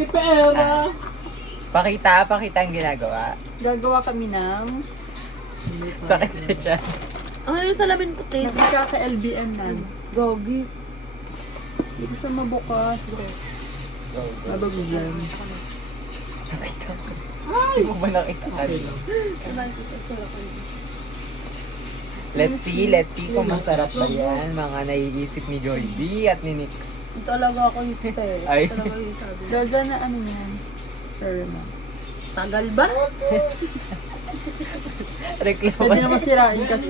Si Pera. Pakita ang ginagawa. Gagawa kami ng... Sakit sa tiyan. Ano yung salamin ko, Kate? Nagkaka LBM na. Gogi. Hindi ko siya mabukas. Mabago dyan. Nakita ko. Hindi mo ba nakita ka? Let's see kung masarap ba yan. Mga naiisip ni Joy D at ni Nick. Talaga ako yung te. Ay. Talaga yung sabi. Gaga na ano yan. Experiment. Tagal ba? Reklamo. Pwede na masirain kasi.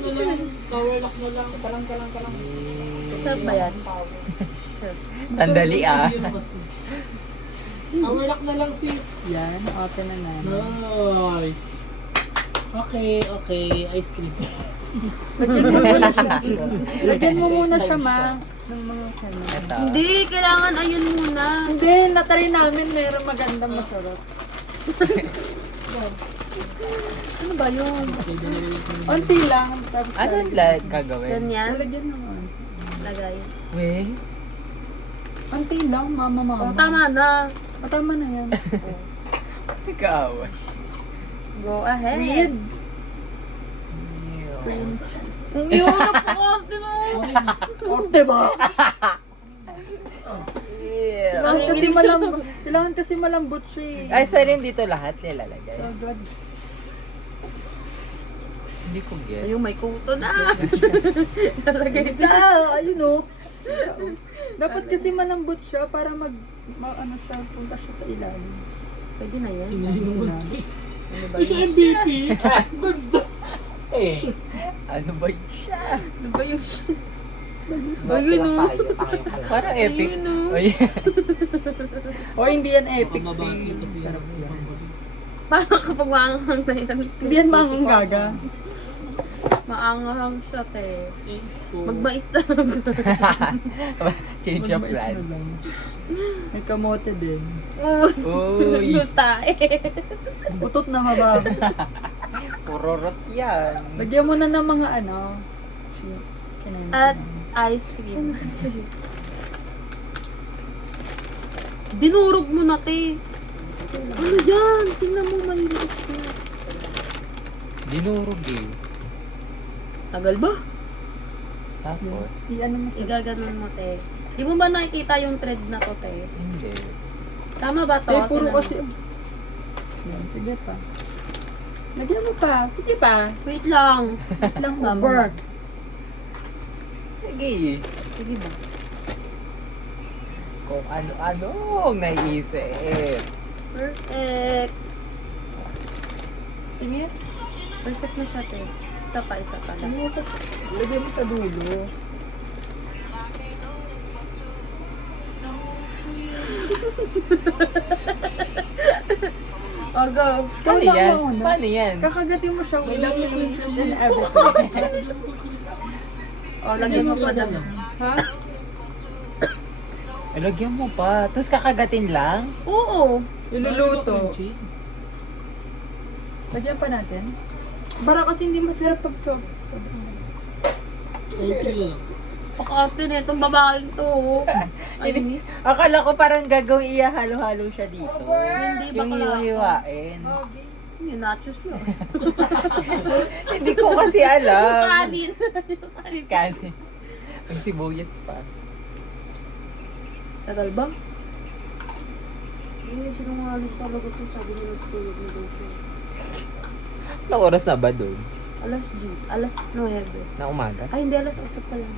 Sarap ba yan? Tandali ah. Awalak na lang sis. Yan, open na namin. Nice. Okay. Ice cream. Lagyan mo muna siya, ma. Ng mga kanin. Ito. Hindi, kailangan ayun muna. Hindi, natry namin. Mayroong magandang masarap. Ano ba yun? Onti lang. Tapos Anong gagawin? Ganyan? Lalagyan naman. Lagay. Weh? Onti lang, mama. Oh, tama na. Tama na yan. Nag-aaway. Go ahead. Read. Yun na po, mo. Orte ba? Yeah. Kailangan kasi malambot siya eh. Ay, sa rin dito lahat nilalagay. Agad. Hindi ko get. Ayun, may kuto na. Nalagay Isa, sa... ayun o. Dapat kasi malambot siya para ano siya, punta siya sa ilalim. Pwede na yan. Ano ba Siya yun? MVP. Ganda. Eh, ano ba yun siya? Ano ba yung ayun o. Parang epic. Ayun o. Ay, O hindi yan epic Pamabati thing. kasi Sarap yan. Parang kapag maanghang na yan. Hindi yan mangang gaga. Maanghang siya, te. Thanks po. Magmais na lang. change of Magmais na plans. lang. May kamote din. Uy. Luta eh. Utot na mababa. Puro rot yan. Lagyan mo na ng mga ano, chips. Kinain ko At na. ice cream. Dinurog mo na, te. Ano yan? Tingnan mo, mahiliit ko. Dinurog eh. Tagal ba? Tapos, Ano mo sa... Igaganon mo, te. Di mo ba nakikita yung thread na to, te? hindi. Tama ba to? Eh, puro Tingnan mo. kasi... Yan, sige pa. Lagyan mo pa. Sige pa. Wait lang. Wait lang, mama. Over. Sige. Sige ba? Kung ano-anong naiisip. Perfect. Tingin. Perfect na siya, te. Isa pa. Lagyan mo sa dulo. Oh, go. Paano Kaya yan? mo na. Paano yan? Kakagatin mo siya with inches and everything. Oh, lagyan mo pa daw. Ha? Lagyan mo pa. Tapos kakagatin lang? Oo. Iluluto. Cheese. Lagyan pa natin. Para kasi hindi masarap pag Okay. Pakaarte na itong babaeng to. Ay, miss. Akala ko parang gagawin halo-halo siya dito. Hindi, Yung bakla. hiwa-hiwain. Yung nachos yun. Hindi ko kasi alam. Kanin. Yung kanin. Kanin. Ang sibuyas pa. Tagal ba? Eh, sinungaling talaga to. Sabi nila tulog na daw siya. Anong oras na ba doon? Alas 10. Alas 9. Na umaga? Ay, hindi. Alas 8 pa lang.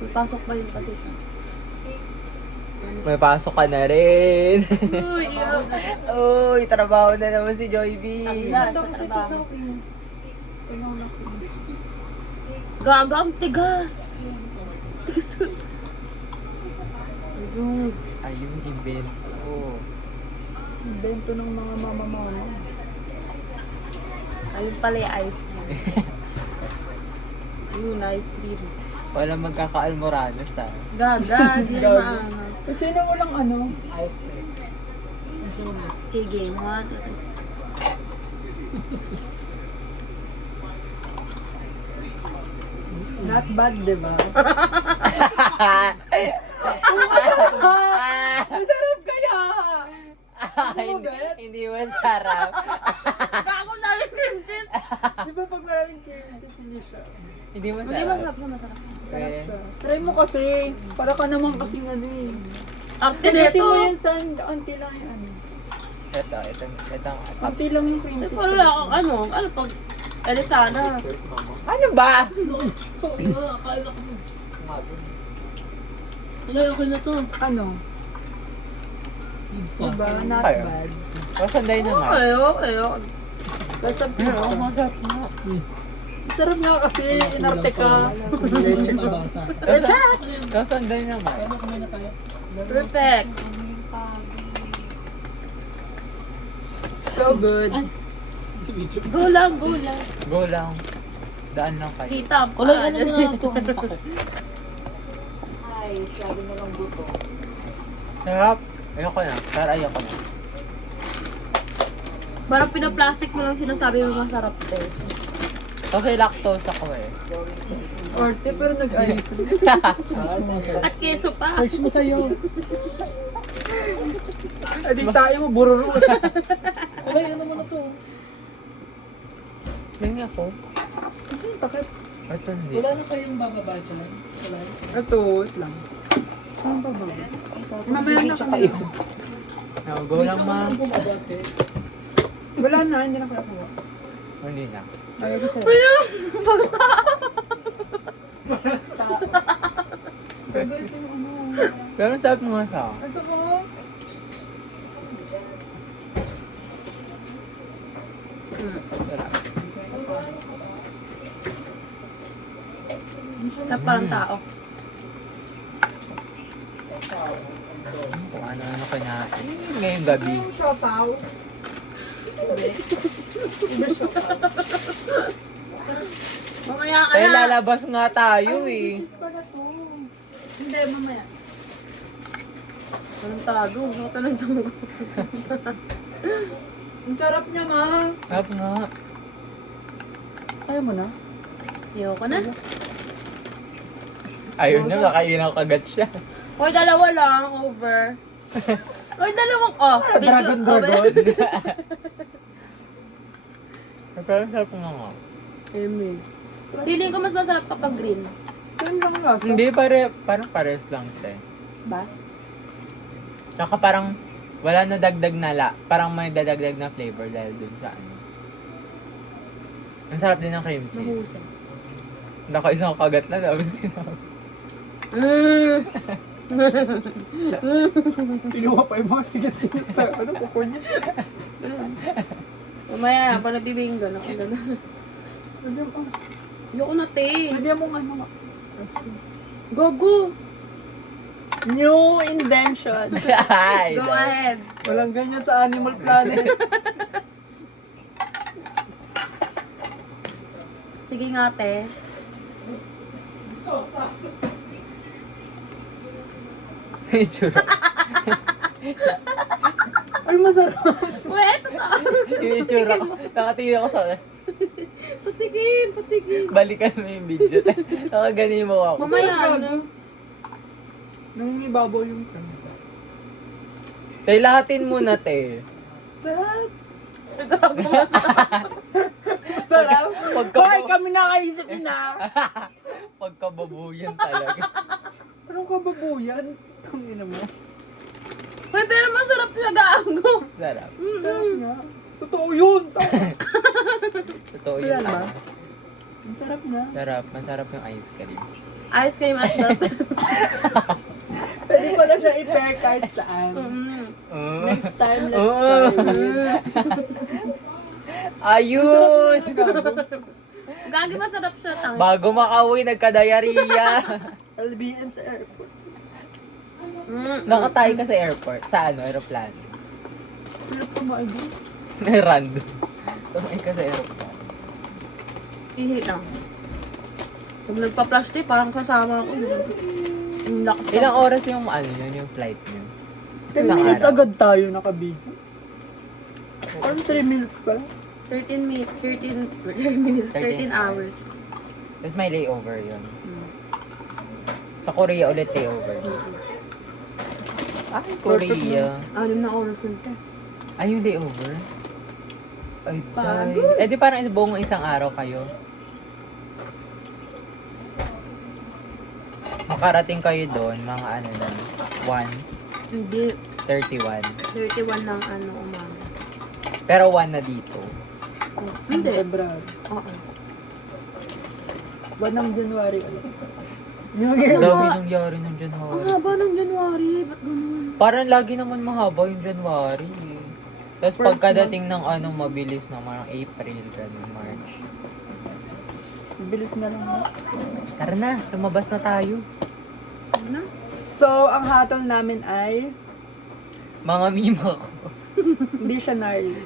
May pasok pa yun kasi siya. May pasok ka na rin. Uy, iyo. Uy, trabaho na naman si Joy B. Tanda sa trabaho. Gaga, ang tigas. Tigas. Ayun. Ayun, event ko. Bento ng mga mama. Ayun pala yung ice cream. Ayun, ice cream. Walang magkaka-almoranos ah. Gaga, di Gago. maangang. Kasi nang walang ano, Ice cream. Okay, game 1. not bad, di ba? Masarap kaya! Hindi masarap. Ako dami cream cheese. Di ba pag maraming cream cheese, hindi siya? Hindi Hindi masarap. masarap na masarap. Sarap siya. Try mo kasi. Para ka naman kasing ano eh. Arte Pagdating nito. mo yan sa anti lang yung ano. Ito. Anti lang yung cream cheese. Pero wala akong ano pag Elisana. Ano ba? Akala ko. Wala, okay na to. Ano? Pizza. Diba? Not Ayaw. bad. Kasanday naman. Okay. Basta Oo, masarap na. sarap nga kasi inarte ka. Leche ko. Tabasa. Kasanday naman. Ano, kumain na tayo? Perfect. So good. Go lang. Go lang. Daan lang kayo. Kita. Kulay ano na ito? Ang takot. Ay, sabi mo lang buto. Sarap. Ayoko na. Tara, ayoko na. Parang pinaplastic mo lang sinasabi mo masarap eh. Okay, lactose ako eh. Arte, pero nag-ayos. At keso pa. Search mo sa'yo. Adi tayo mo, bururus. Kulay ano mo na to? Tingnan ako. Bakit? Ito hindi. Wala na kayong bababa dyan. Wala. Ito, wait lang. Saan ba ba? Mamaya na kami. No, go lang ma. Ang bumaba, te. Wala na, hindi na pala kuha. Hindi na. Ayaw ko sa'yo. Pero sabi mo nga sa akin. Ito ko. Sarap. Sa parang tao. Kung ano-ano kinain ngayong gabi. Siopaw. Mamaya ka Eh, na. lalabas nga tayo eh. Pala to. Hindi, mamaya. Anong tago? Ano ng tango? Ang sarap niya, ma. Sarap nga. Ayaw mo na? Ayoko na. Ayun na, makailang kagat siya. Hoy, dalawa lang. Over. Hoy, dalawang. Oh, Dragon. Pero sarap nga nga. Amen. Feeling ko mas masarap kapag green. Yan lang lasa. Hindi, parang pares lang te. Ba? Tsaka parang wala na dagdag na parang may dadagdag na flavor dahil dun sa ano. Ang sarap din ng cream cheese. Mahusay. Naka-isang kagat na dapat sinabi. Pinuha pa yung mga sigat-sigat sa ano, kuko niya. Mamaya, habang nagbibinggo, ako gano'n. Pwede mo, Ayoko na, te. pwede mong ano, Go. new invention. Ay, Go ahead. Walang ganyan sa Animal Planet. Sige nga, te. Itsura. Ay, masarap. Wait, Yung itsura ko. Nakatingin ako sa patikin. balikan mo yung video. Nakaganin mo ako. Mamaya, ano? Nung ibabaw yung Tay, lahatin mo na, te. sarap. Sarap. Hoy, kami nakaisip na. Pagkababuyan talaga. Anong kababuyan? Tangina mo. Uy, pero masarap siya, gago. Sarap. Sarap nga. Totoo yun. Totoo Kaya yun. ba? Ang sarap nga. Sarap. Masarap yung ice cream. Ice cream at butter. Pwede pala siya i-pair kahit saan. Next time, let's try it. Ayun! Gagi, masarap siya, tang. Bago makauwi, nagka-diarrhea. LBM sa airport. Nakatay ka sa airport. Sa ano, aeroplano. Pero pamaigin. Random. Tumakay ka sa aeroplano. Ihi lang. Pag nagpa-flash parang kasama ako. Yung lakas ng- Ilang oras yung ano yun, yung flight nyo? 10 Isang minutes araw. agad tayo nakabidyo. Parang 3 minutes pa lang. 13 minutes, 13 hours. Tapos may layover yun. Sa Korea ulit layover. Ay, Korea. Ano na oras yun, te? Ay, yung layover? Ay, Pagod. di parang buong isang araw kayo. Makarating kayo doon, mga ano lang, Hindi. 1:31. 31 ng ano, umaga. Pero 1 na dito. Oh, hindi. February. Oo. 1 ng January ulit. Dami nangyari ng Ang January. haba ng January. Ba't ganun? Parang lagi naman mahaba yung January eh. Tapos First pagkadating ng ano, mabilis na mga April, ganun, March. Bilis na lang. Tara na, lumabas na tayo. Ano? So, ang hatol namin ay Mga mima ko. hindi siya gnarly.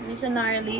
Hindi siya gnarly.